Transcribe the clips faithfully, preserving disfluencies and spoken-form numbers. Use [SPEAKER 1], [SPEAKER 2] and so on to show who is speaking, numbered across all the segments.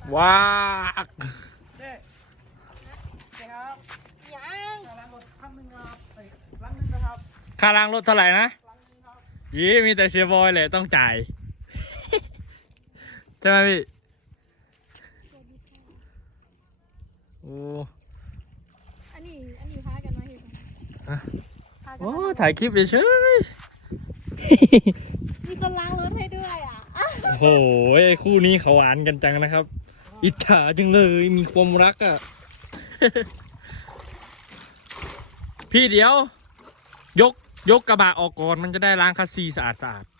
[SPEAKER 1] ว้า
[SPEAKER 2] เด้เด้ครับ
[SPEAKER 3] ยัง
[SPEAKER 2] ล้างรถพันหนึ่งครับล้างหนึ่งนะครับ
[SPEAKER 1] ค่าล้างรถเท่าไหร่นะ
[SPEAKER 2] ล้างหนึ่งครับ
[SPEAKER 1] ยี่มีแต่เสียบอยเลยต้องจ่าย ใช่ไหมพี่โอ้
[SPEAKER 3] อันนี้อันนี้พากันมาเห็น
[SPEAKER 1] ฮะ
[SPEAKER 3] พากัน
[SPEAKER 1] โอ้
[SPEAKER 3] มา
[SPEAKER 1] ถ่ายคลิปเฉย
[SPEAKER 3] มีคนล้างรถให้ด้วยอ่ะ
[SPEAKER 1] ๆ โอ้โหคู่นี้เขาหวานกันจังนะครับ อิจฉาจังเลยมีความรักอ่ะ พี่เดี๋ยว ยกยกกระบะออกก่อนมันจะได้ล้างคัสซีสะอาดสะอาด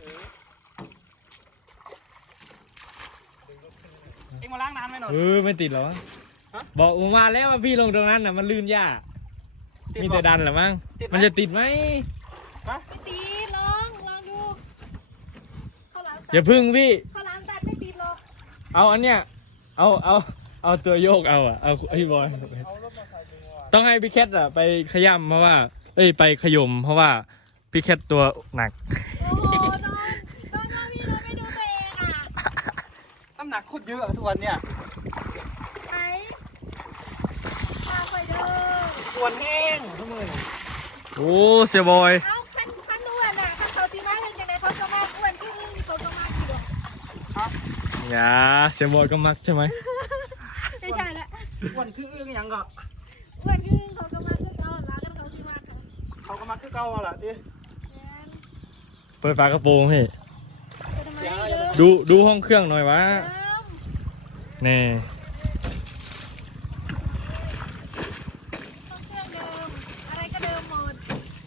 [SPEAKER 2] เอ็งมาล้างน้ำไหมหน่อย
[SPEAKER 1] เออไม่ติดหรอวะบอกผมมาแล้วว่าพี่ลงตรงนั้นน่ะมันลื่นยากมีแต่ดันเหรอมั้งมันจะติดไหม
[SPEAKER 3] ไม่ตีลองลองดูเขาล้าง
[SPEAKER 1] อย่าพึ่งพี่
[SPEAKER 3] เขาล้างแต่ไม่ตีหรอก
[SPEAKER 1] เอาอันเนี้ยเอาเอาเอาตัวโยกเอาอ่ะเอาพี่บอยต้องให้พี่แคทอ่ะไปขย้ำเพราะว่าเอ้ยไปขยมเพราะว่าพี่แคทตัวหนัก
[SPEAKER 3] โอ้โหโดนโดนว่าพี่เราไม่ดูตัวเองอ่ะ
[SPEAKER 2] น้ำหนักโคตรเยอะทุกวันเนี่ย
[SPEAKER 3] ไหนพาไปเด้อ
[SPEAKER 2] ส่วนแห้งทุกมือ
[SPEAKER 1] โอ้เสียบอย
[SPEAKER 3] เอาคันคันอ้วนอ่ะคันเขาตีมาเป็นยังไงเขาจะมาอ้วนที่นี่เขาจะมากี่ดอก
[SPEAKER 1] อย่าเสียบอยก็มักใช่ไหม
[SPEAKER 3] ไม่ใช่ละ
[SPEAKER 2] อ้วนคืออึ้งยังก็
[SPEAKER 3] อ้วนที่เขาจะมาคือเขาล้างกันเขาที่มาเขา
[SPEAKER 2] เขาก็มาคือเก่าอ่ะล่ะดิ
[SPEAKER 1] เปิดฝากระโปรงพี่
[SPEAKER 3] ไปทำไมเดิม
[SPEAKER 1] ดูดูห้องเครื่องหน่อยวะ
[SPEAKER 3] เดิม
[SPEAKER 1] นี่
[SPEAKER 3] เครื่องเดิมอะไรก็เดิมหมด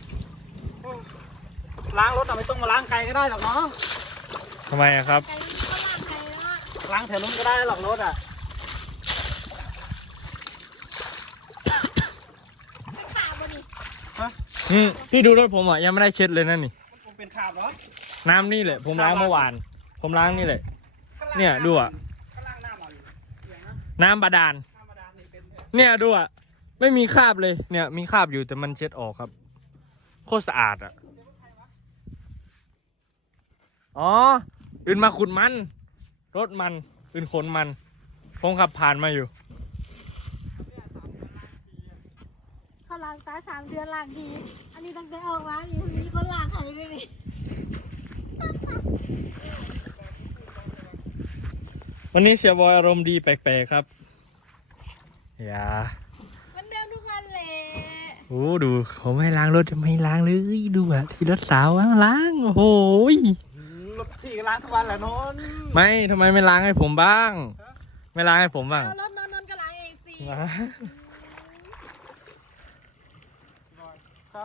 [SPEAKER 2] ล้างรถอ่ะไม่ต้องมาล้างไกลก็ได้หรอกเนาะ
[SPEAKER 1] ทำไมอะครับ
[SPEAKER 3] ไก่ก็ล้างไก่แล้วอะ
[SPEAKER 2] ล้างแถวนู้นก็ได้หรอกรถอ่ะ
[SPEAKER 3] ไม่ขาดบ่นี่
[SPEAKER 1] อืมพี่ดูรถผมอ่ะยังไม่ได้เช็ดเลยนั่นนี่
[SPEAKER 2] มันเป็นขาบเหรอ
[SPEAKER 1] น้ำนี่แหละผมล้างเมื่อวาน ผมล้างนี่แหละ เนี่ยดูอ่ะ
[SPEAKER 2] ข้างล่างหน้าหมอนอยู่นะ
[SPEAKER 1] น้ำบาดาล
[SPEAKER 2] ธรรมดานี่เป็น
[SPEAKER 1] เนี่ยดูอ่ะ ไม่มีคราบเลย เนี่ยมีคราบอยู่แต่มันเช็ดออกครับ โคตรสะอาดอ่ะ อ๋อ อื่นมาขุดมัน รถมัน อื่นขนมัน ผมขับผ่านมาอยู่
[SPEAKER 3] เขาล้างตาสามเดือนล้างทีอันนี้ตั้งแต่ออกมานี่มีคนล้างให้ด้วยนี่
[SPEAKER 1] วันนี้เสียบอยอารมณ์ดีแปลกๆครับ อย่า
[SPEAKER 3] มันเดิมทุกวันแหละ
[SPEAKER 1] โอ้ดูเขาไม่ล้างรถจะไม่ล้างเลยดูอ่ะที่รถสาวอะล้างโอ้โหย
[SPEAKER 2] อืมรถที่ก็ล้างทุกวันแหละนนท์
[SPEAKER 1] ไม่ทำไมไม่ล้างให้ผมบ้าง ไม่ล้างให้ผมบ้าง
[SPEAKER 3] เอารถนอนนอนก็ล้างเองสิ
[SPEAKER 1] นะ
[SPEAKER 2] ครับ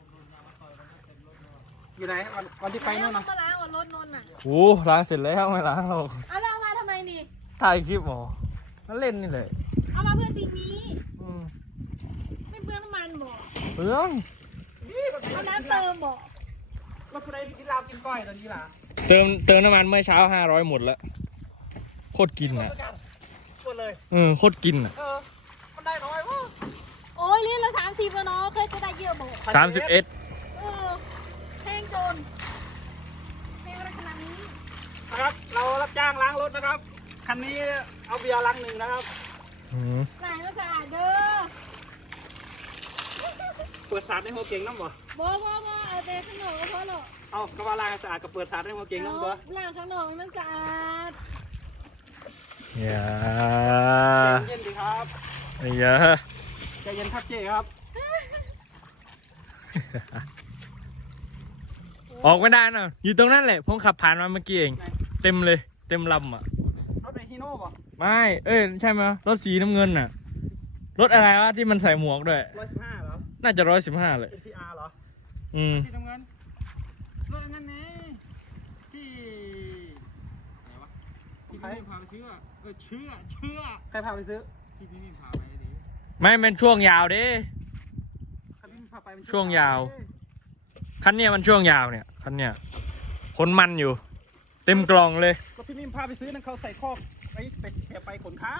[SPEAKER 2] อยู่ไหนวันวันที่ไปนู่น
[SPEAKER 3] นะ
[SPEAKER 2] นะ
[SPEAKER 3] มาล้างเอารถนอนน่ะ
[SPEAKER 1] โอ้ล้างเสร็จแล้วไม่ล้างหรอก
[SPEAKER 3] เอาแล้วเอามาทำไมนี่
[SPEAKER 1] ถ่ายคลิปหรอมาเล่นนี่เลย
[SPEAKER 3] เอามาเพื่อสิ่งนี้
[SPEAKER 1] อืม
[SPEAKER 3] ไม่เปลืองน้ำมันบอก
[SPEAKER 1] เรื่อง
[SPEAKER 3] เอาน้ำเติมบอก
[SPEAKER 2] รถผู้ใดกินลาบกินก้อยตอนนี้ล่ะ
[SPEAKER 1] เติมเติมน้ำมันเมื่อเช้าห้าร้อยหมดแล้วโคตรกินอ่ะ
[SPEAKER 2] หมดเลย
[SPEAKER 1] เออโคตรกินอ่ะ
[SPEAKER 2] เออ มันได้น้อยวะ
[SPEAKER 3] โอ้ยลิตรละสามสิบแล้วเนาะเคยจะได้เยอะบอก
[SPEAKER 1] สามสิบเอ็ด
[SPEAKER 3] เออแพงจนแพงอะไรขนาดนี้
[SPEAKER 2] นะครับ เรารับจ้างล้างรถนะครับ คันนี้เอาเบียร์ลังหนึ่งนะครับ
[SPEAKER 3] ล้างก็สะอาดเด้อ
[SPEAKER 2] เปิดสาดในหัวเก่งน้ำบ่
[SPEAKER 3] บ่บ่บ่เอาแต่ข้างนอกก็พอหรอก
[SPEAKER 2] เอาก็ว่าล้างให้สะอาดกับเปิดสาดในหัวเก่งน้ำบ่
[SPEAKER 3] ล้างข้างนอกให้มันสะอาด
[SPEAKER 1] อย่า
[SPEAKER 2] เย็นดีครับ
[SPEAKER 1] อย่า
[SPEAKER 2] ใจเย็นครับเจ๊ครับ
[SPEAKER 1] ออกไม่ได้นะอยู่ตรงนั้นแหละผมขับผ่านมาเมื่อกี้เอง เต็มเลย เต็มลำอ่ะ
[SPEAKER 2] รถในฮีโน่บ่
[SPEAKER 1] ไม่ เอ้ยใช่ไหมรถสีน้ำเงินน่ะ รถอะไรวะที่มันใส่หมวกด้วย
[SPEAKER 2] ร้อยสิบห้าเหรอ
[SPEAKER 1] น่าจะร้อยสิบห้าเลย
[SPEAKER 2] เป็นพีอาร์เหรอ
[SPEAKER 1] อืม
[SPEAKER 2] ที่ทำงานรถนั่นนี่ที่ไหนวะที่พี่พาไปซื้อเออเชื่อเชื่อใครพาไปซื้อที่พี่พาไปดิ
[SPEAKER 1] ไม่เป็นช่วงยาวเด้
[SPEAKER 2] ใครพี่พาไป
[SPEAKER 1] ช่วงยาว คันเนี้ยมันช่วงยาวเนี่ย คันเนี้ยขนมันอยู่ เต็มกล่องเลย
[SPEAKER 2] ก็พี่นิ่มพาไปซื้อนั่นเขาใส่คอกไปไปแบบไปขนข้าว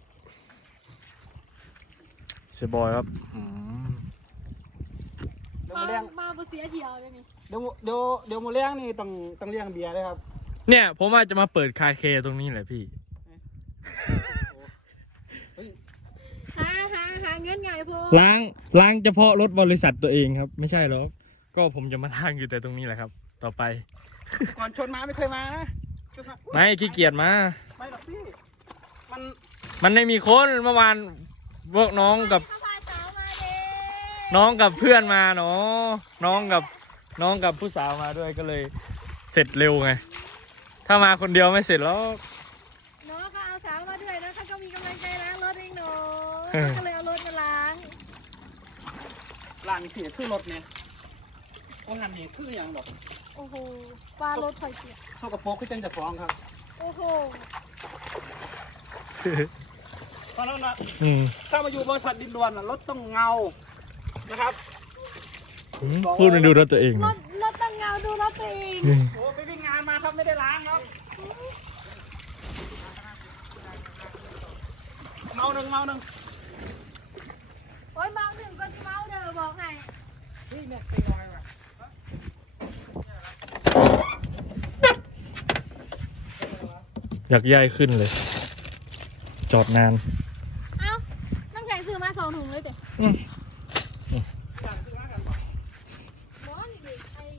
[SPEAKER 1] เสียบอยครับอืม
[SPEAKER 2] เดี๋ยว
[SPEAKER 3] มา
[SPEAKER 2] มาเลี้ยง
[SPEAKER 3] มาบ่เสียเที่ยวเลยนี่
[SPEAKER 2] เดี๋ยวเดี๋ยวเดี๋ยวมาเลี้ยงนี่ต้องต้องเลี้ยงเบียร์เลยครับ
[SPEAKER 1] เนี่ยผมว่าจะมาเปิดคาเคตรงนี้แหละพี่
[SPEAKER 3] หาหาหาเงินไงพวก
[SPEAKER 1] ล้างล้างเฉพาะรถบริษัทตัวเองครับ ไม่ใช่หรอกก็ผมจะมาล้างอยู่แต่ตรงนี้แหละครับ ต่อไป
[SPEAKER 2] ก่อนชนมาไม่เคยมานะชนมา
[SPEAKER 1] ไม่ขี้เกียจมา
[SPEAKER 2] ไม่หรอกพี่มัน
[SPEAKER 1] มันไม่มีคนเมื่อวานพวกน้องกับ
[SPEAKER 3] ข้าพาสาวมาเด้
[SPEAKER 1] น้องกับเพื่อนมาเนาะน้องกับน้องกับผู้สาวมาด้วยก็เลยเสร็จเร็วไง ถ้ามาคนเดียวไม่เสร็จแล้ว
[SPEAKER 3] น้องก็เอาสาวมาด้วยนะเขาก็มีกำลังใจล้างรถเองหนู
[SPEAKER 1] เออ
[SPEAKER 3] ก็เลยเอารถมาล้าง
[SPEAKER 2] หลังเสียคือรถเนี่ยต้องหันเหคืออย่างดอก
[SPEAKER 3] โอ้โหปลารถถอยเกียร์
[SPEAKER 2] โซกระโปรงคือจังจะฟ้องครับ
[SPEAKER 3] โอ้โห
[SPEAKER 2] ตอนนั้นนะ
[SPEAKER 1] อืม
[SPEAKER 2] ถ้ามาอยู่บริษัทดินด่วนน่ะรถต้องเงานะครับ
[SPEAKER 1] พูดไปดูรถตัวเอง
[SPEAKER 3] ร
[SPEAKER 1] นะ
[SPEAKER 3] ถรถตั้งเงาดูรถตัวเอง
[SPEAKER 1] อืม
[SPEAKER 2] โอ้ไปวิ่งงานมาครับไม่ได้ล้างครับเมาหนึ่งเมาหนึ่ง
[SPEAKER 3] โอ้ยเมาหนึ่งก็จะเมาเด้อบอกให้
[SPEAKER 2] นี่เนี่ยตีลอยว่ะ
[SPEAKER 1] อยากย้ายขึ้นเลย จอดนาน
[SPEAKER 3] เอ้าน้ำแข็งซื้อมาสองถุงเลยเต๋
[SPEAKER 1] อืม
[SPEAKER 2] สั่งซื้อมากันก่อน
[SPEAKER 3] ร้อนดิไอ้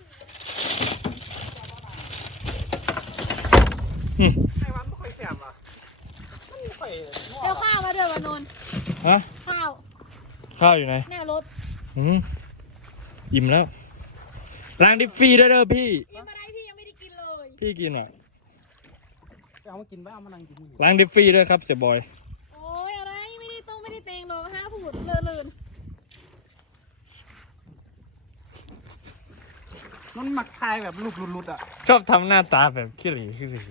[SPEAKER 1] อืม
[SPEAKER 2] ไอ้วันไม่ค่อยแสบอ่ะมันไม่ค่อยง่ว
[SPEAKER 3] เดี๋ยว
[SPEAKER 2] ง
[SPEAKER 3] ข้าวมาเด้อวันนนท์
[SPEAKER 1] ฮะ
[SPEAKER 3] ข้าว
[SPEAKER 1] ข้าวอยู่ไหน
[SPEAKER 3] หน้ารถ
[SPEAKER 1] อืมอิ่มแล้วล้างดิฟฟรีด้วยเด้อพี่
[SPEAKER 3] กินมาได้พี่ยังไม่ได้กินเลย
[SPEAKER 1] พี่กินหน่อย
[SPEAKER 2] เอามากินไปเอามานั่งกินอยู่
[SPEAKER 1] ล้างดิฟฟรีด้วยครับเสียบอย
[SPEAKER 3] โอ้ยอะไรไม่ได้ต้องไม่ได้เตงหรอกห้าผูดเลื่อนเลื่อน
[SPEAKER 2] มันหมักทายแบบลุดๆๆอ่ะ
[SPEAKER 1] ชอบทำหน้าตาแบบขี้หลีขี้หลี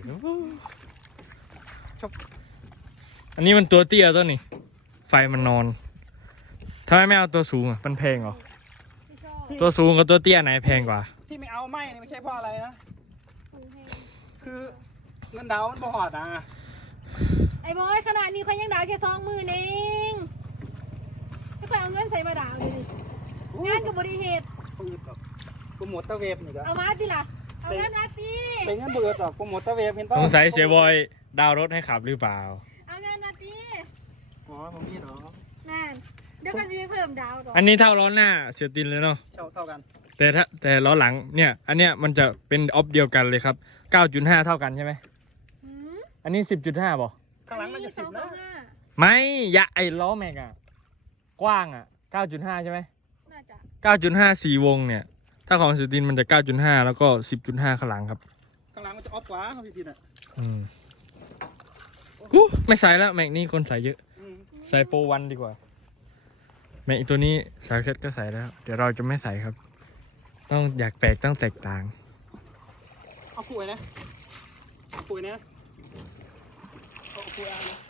[SPEAKER 1] ชอบอันนี้มันตัวเตี้ยตัวนี้ ไฟมันนอนทำไมไม่เอาตัวสูงอ่ะมันแพงเหรอ
[SPEAKER 3] ไม่ชอบ
[SPEAKER 1] ตัวสูงกับตัวเตี้ยไหนแพงกว่า
[SPEAKER 2] ที่ไม่เอาไม่นี่ไม่ใช่เพราะอะไรนะ
[SPEAKER 3] สูงแห้ง
[SPEAKER 2] คือเงินดาวน์มันบ่หอดอ่ะ
[SPEAKER 3] ไอ้บอยขนาดนี้เขายังด่าแค่สองหมื่นเองไม่เคยเอาเงินใส่มาด่าเลยดิงานกับบริเหตุ
[SPEAKER 2] ปืดแบบโปรโมทตะเวฟนี่ก็
[SPEAKER 3] เอามาดิล่ะเอาเงินมาสิ
[SPEAKER 2] เป็นเงินเบิดหรอกโปรโมทตะเวฟเห็นป่ะ
[SPEAKER 1] สงสัยเสียบอยดาวน์รถให้ขับหรือเปล่า
[SPEAKER 3] เอาเงินมาสิ
[SPEAKER 2] อ๋อผมมีเหรอ
[SPEAKER 3] นั่นเดี๋ยวก็จะไปเพิ่มดาวดอก
[SPEAKER 1] อันนี้เท่าล้อหน้าเสียตินเลยเนาะ
[SPEAKER 2] เท่าเท่ากัน
[SPEAKER 1] แต่ถ้าแต่ล้อหลังเนี่ย อันเนี้ยมันจะเป็นออฟเดียวกันเลยครับ เก้าจุดห้า เท่ากันใช่ไหม
[SPEAKER 3] หืม
[SPEAKER 1] อันนี้ สิบจุดห้า บ่
[SPEAKER 2] ข้างหลังมันจะสิบ
[SPEAKER 3] สอง
[SPEAKER 2] นะ
[SPEAKER 3] สองห้า
[SPEAKER 1] ไม่ยะไอ้ล้อแม็กอะกว้างอะเก้าจุดห้า ใช่ไหม
[SPEAKER 3] น่าจะ
[SPEAKER 1] เก้าจุดห้า สี่วงเนี่ย ถ้าของเสียตินมันจะ เก้าจุดห้า แล้วก็ สิบจุดห้า ข้างหลังครับ
[SPEAKER 2] ข้างหลังมันจะออฟกว่าครับพี่พีน่ะ
[SPEAKER 1] อืมอู้ไม่ใส่แล้วแม็กนี่คนใส่เยอะ
[SPEAKER 2] อืม
[SPEAKER 1] ใส่โปรวันดีกว่าแม็กอีกตัวนี้สายเพชรก็ใส่แล้ว เดี๋ยวเราจะไม่ใส่ครับ ต้องอยากแปลกต้องแตกต่าง
[SPEAKER 2] เอาคุยนะเอาคุยนะเอาคุยเอานะ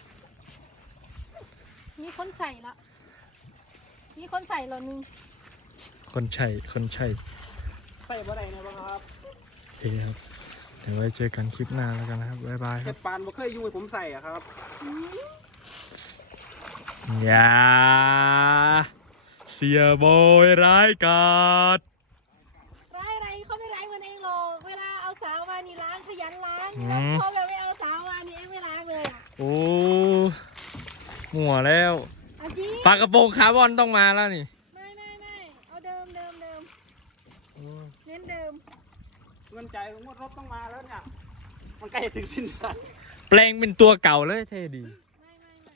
[SPEAKER 3] มีคนใส่ละมีคนใส่เหรอนึง
[SPEAKER 1] คนใช่คนใช่
[SPEAKER 2] ใส่บ่ได้นะบ่ครับ
[SPEAKER 1] โอเคครับ เดี๋ยวไว้เจอกันคลิปหน้าแล้วกันนะครับ บ๊ายบายค
[SPEAKER 2] เจ็
[SPEAKER 1] รับ
[SPEAKER 2] ดปานบ่เคยอยู่ให้ผมใส่อะครับ
[SPEAKER 1] อย่าเสียบอยร้ายกาจ
[SPEAKER 3] ไรไรเขาไม่ไรเหมือนเองหรอกเวลาเอาสาวมานี่ล้างขยันล้าง
[SPEAKER 1] อื
[SPEAKER 3] แล้ว
[SPEAKER 1] ม
[SPEAKER 3] เขาแบบไม่เอาสาวมานี่เองไม่ล้างเลยอ่ะ
[SPEAKER 1] โอ้หัวแล้ว
[SPEAKER 3] เอาจริง
[SPEAKER 1] ปากกระโปรงคาร์บอนต้องมาแล้วนี่
[SPEAKER 3] ไม่ไม่ไม่เอาเดิมเดิมเดิมเน้นเดิม
[SPEAKER 2] เงินใจายของรถต้องมาแล้วเนี่ยมันใกล้จะถึงสิ้นเดือน
[SPEAKER 1] แปลงเป็นตัวเก่าเลยเท่ดี
[SPEAKER 3] ไม่ไม่ไม่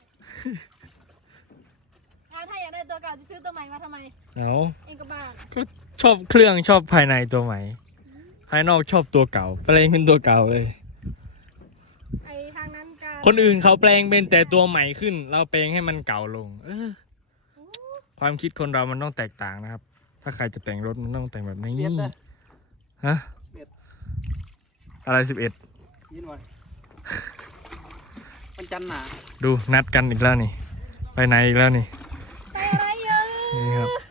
[SPEAKER 3] เอาถ้าอยากได้ตัวเก่าจะซื้อตัวใหม่มาทำไม
[SPEAKER 1] เอา
[SPEAKER 3] เองก็บ้า
[SPEAKER 1] ก็ชอบเครื่องชอบภายในตัวใหม่ ภายนอกชอบตัวเก่า แปลงเป็นตัวเก่าเลย
[SPEAKER 3] ไอทางนั้นการ
[SPEAKER 1] คนอื่นเขาแปลงเป็นแต่ตัวใหม่ขึ้น เราแปลงให้มันเก่าลง เออ
[SPEAKER 3] โอ้
[SPEAKER 1] ความคิดคนเรามันต้องแตกต่างนะครับ ถ้าใครจะแต่งรถมันต้องแต่งแบบนี้
[SPEAKER 2] เบียดเลย
[SPEAKER 1] ฮะ
[SPEAKER 2] เบียด
[SPEAKER 1] อะไรสิบเอ็ด
[SPEAKER 2] ยินไว้มันจันทร์หนา
[SPEAKER 1] ดูนัดกันอีกแล้วนี่ ไปไหนอีกแล้วนี่
[SPEAKER 3] ไปอะไรเยอะ
[SPEAKER 1] นี่ครับ